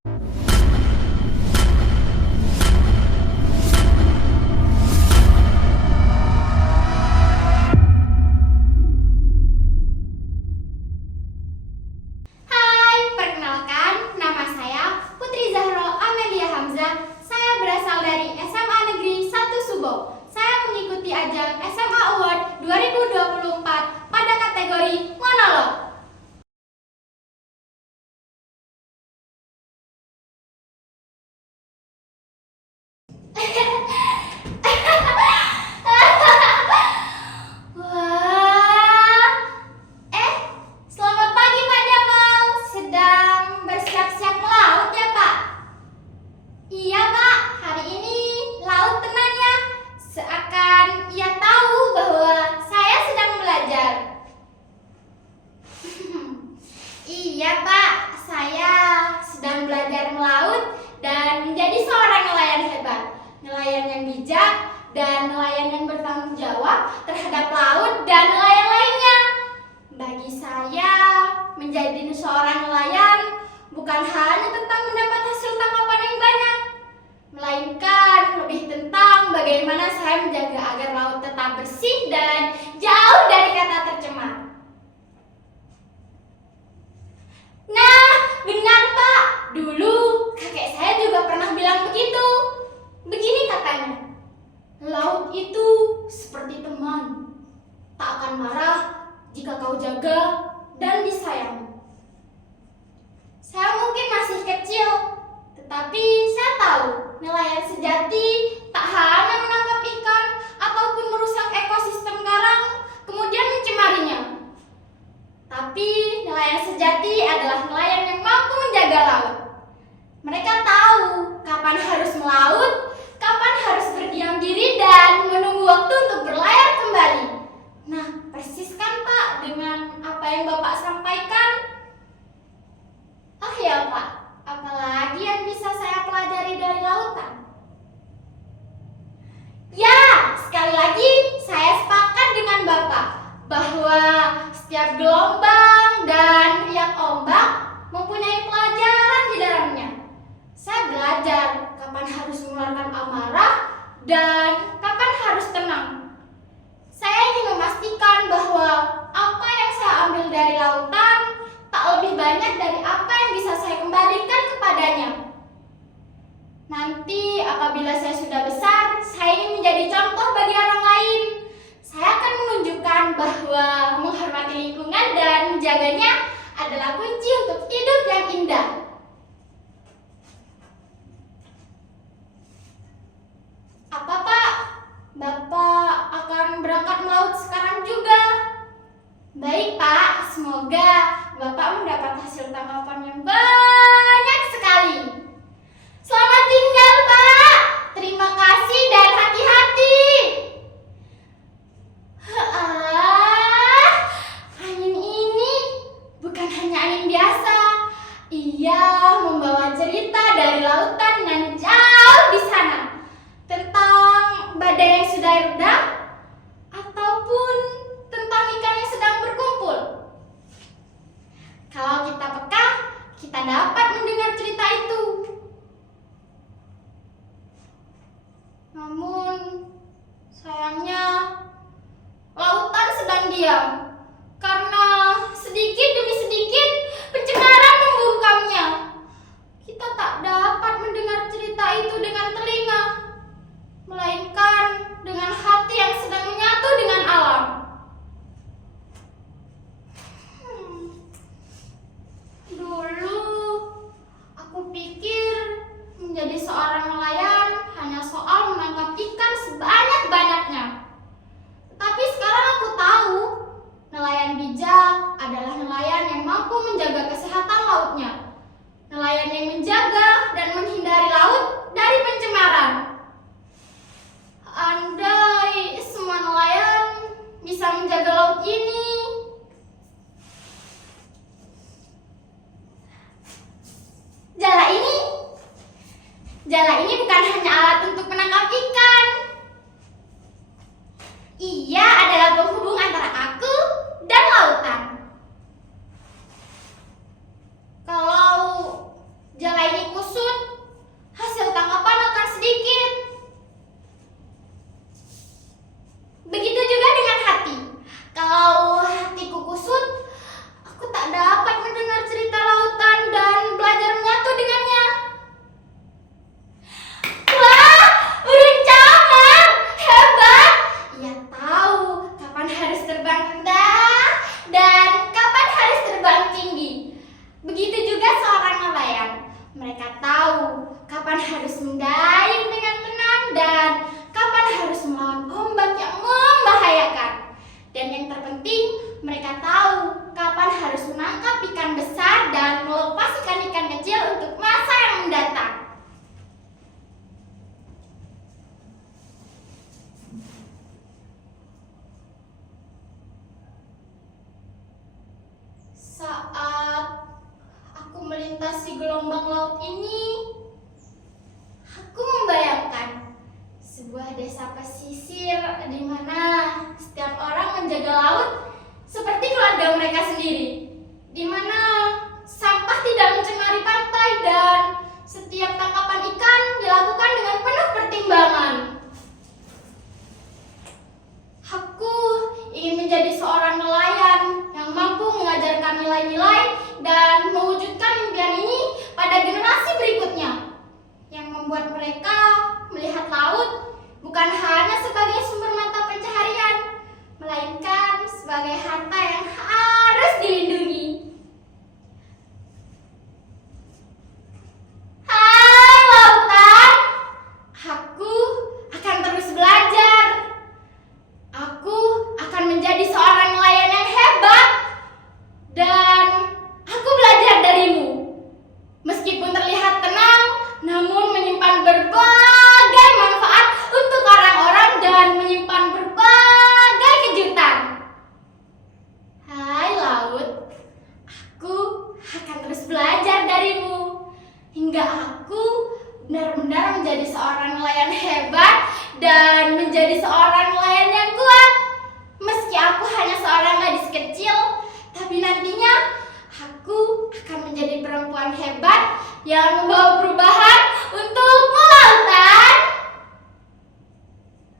Hai, perkenalkan, nama saya Putri Zahro Amelia Hamzah. Saya berasal dari SMA Negeri 1 Subo. Saya mengikuti ajang SMA Award 2024 pada kategori monolog. Wah, selamat pagi Pak Jamal. Sedang bersiap-siap melaut ya Pak? Iya Pak, hari ini laut tenang ya. Seakan ia tahu bahwa saya sedang belajar. Iya Pak, saya sedang belajar melaut dan menjadi seorang nelayan hebat. Nelayan yang bijak dan nelayan yang bertanggung jawab terhadap laut dan nelayan lainnya. Bagi saya, menjadi seorang nelayan bukan hanya tentang mendapat hasil tangkapan yang banyak, melainkan lebih tentang bagaimana saya menjaga agar laut tetap bersih dan jauh dari kata tercemar. Nah, benar Pak. Dulu kakek saya juga pernah bilang begitu. Begini katanya, laut itu seperti teman, tak akan marah jika kau jaga dan disayangi. Saya mungkin masih kecil, tetapi saya tahu nelayan sejati tak hanya menangkap ikan ataupun merusak ekosistem karang kemudian mencemarinya. Tapi nelayan sejati adalah nelayan yang mampu menjaga laut. Mereka tahu kapan harus melaut, kapan harus berdiam diri dan menunggu waktu untuk berlayar kembali. Nah, persis kan Pak dengan apa yang Bapak sampaikan? Oh ya Pak, apalagi yang bisa saya pelajari dari lautan? Ya, sekali lagi saya sepakat dengan Bapak bahwa setiap gelombang dan riak ombak mempunyai pelajaran di dalamnya. Saya belajar kapan harus mengeluarkan amarah dan kapan harus tenang. Saya ingin memastikan bahwa apa yang saya ambil dari lautan tak lebih banyak dari apa yang bisa saya kembalikan kepadanya. Nanti apabila saya sudah besar, saya ingin menjadi contoh bagi orang lain. Saya akan menunjukkan bahwa menghormati lingkungan dan menjaganya adalah kunci untuk hidup yang indah. Apa Pak? Bapak akan berangkat melaut sekarang juga? Baik Pak, semoga Bapak mendapat hasil tangkapan yang banyak sekali. Selamat tinggal Pak. Terima kasih dan hati-hati. Angin ini bukan hanya angin biasa. Ia membawa cerita dari lautan yang jauh di sana, tentang badai yang sudah reda ataupun tentang ikan yang sedang berkumpul. Kalau kita peka, kita dapat mendengar cerita itu. Namun, sayangnya lautan sedang diam karena sedikit demi sedikit pencemaran membungkamnya. Kita tak dapat mendengar cerita itu dengan telinga, melainkan dengan hati yang sedang menyatu dengan alam. Dulu aku pikir menjadi seorang nelayan hanya soal menangkap ikan sebanyak-banyaknya. Tetapi sekarang aku tahu nelayan bijak adalah nelayan yang mampu menjaga kesehatan lautnya. Nelayan yang menjaga dan menghindari laut dari pencemaran. Andai semua nelayan bisa menjaga laut ini. Jala ini bukan hanya alat untuk menangkap ikan. Ia adalah penghubung antara aku dan lautan. Kalau jala ini harus mendayung dengan tenang dan kapan harus melawan ombak yang membahayakan. Dan yang terpenting, mereka tahu kapan harus menangkap ikan besar dan melepas ikan-ikan kecil untuk masa yang mendatang. Saat aku melintasi gelombang laut ini, aku membayangkan sebuah desa pesisir di mana setiap orang menjaga laut seperti keluarga mereka sendiri, di mana sampah tidak mencemari pantai dan setiap tangkapan ikan dilakukan dengan penuh pertimbangan. Aku ingin menjadi seorang nelayan yang mampu mengajarkan nilai-nilai dan mewujudkan impian ini pada generasi berikutnya, yang membuat mereka melihat laut bukan hanya sebagai sumber mata pencaharian, melainkan sebagai harta yang harus dilindungi. Hai lautan, aku akan terus belajar. Aku akan menjadi seorang nelayan yang hebat dan aku belajar darimu. Meskipun terlihat tenang, namun menyimpan berbagai manfaat untuk orang-orang dan menyimpan berbagai kejutan. Hai laut, aku akan terus belajar darimu hingga aku benar-benar menjadi seorang nelayan hebat dan menjadi seorang nelayan yang kuat. Meski aku hanya seorang gadis kecil, tapi nantinya aku akan menjadi perempuan hebat yang membawa perubahan untuk